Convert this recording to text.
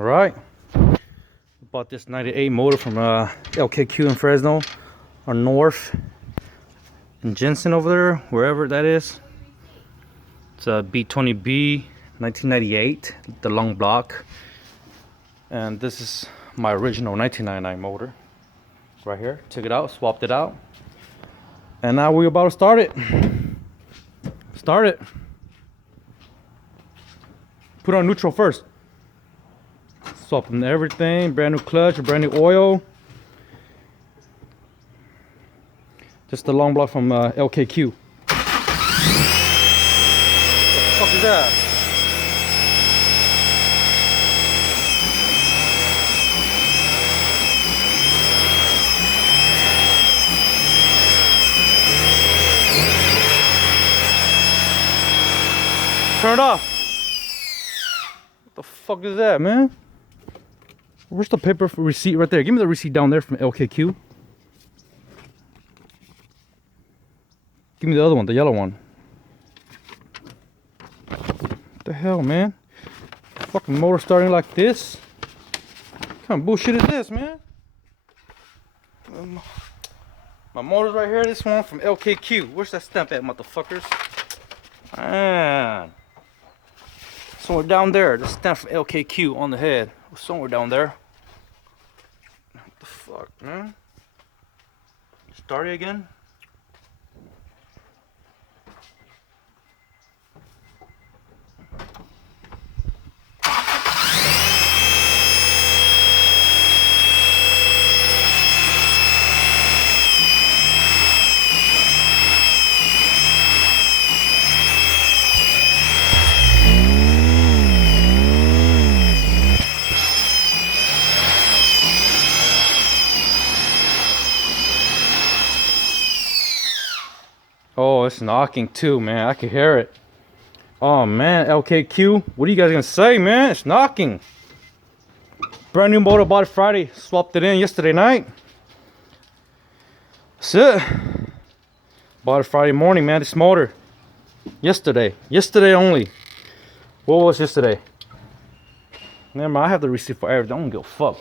All right. Bought this 98 motor from LKQ in Fresno, or North in Jensen over there, wherever that is. It's a B20B 1998, the long block. And this is my original 1999 motor right here. Took it out, swapped it out, and now we're about to start it. Put on neutral first. Swapping everything, brand new clutch, brand new oil. Just the long block from LKQ. What the fuck is that? Turn it off. What the fuck is that, man? Where's the paper for receipt right there? Give me the receipt down there from LKQ. Give me the other one, the yellow one. What the hell, man? Fucking motor starting like this? What kind of bullshit is this, man? My motor's right here. This one from LKQ. Where's that stamp at, motherfuckers? Man. Somewhere down there. The stamp from LKQ on the head. Somewhere down there. What the fuck, man? Start it again. Oh, it's knocking too, man. I can hear it. Oh, man. LKQ. What are you guys going to say, man? It's knocking. Brand new motor. Bought it Friday. Swapped it in yesterday night. That's it. Bought it Friday morning, man. This motor. Yesterday. Yesterday only. What was yesterday? Never mind. I have the receipt for everything. I don't give a fuck.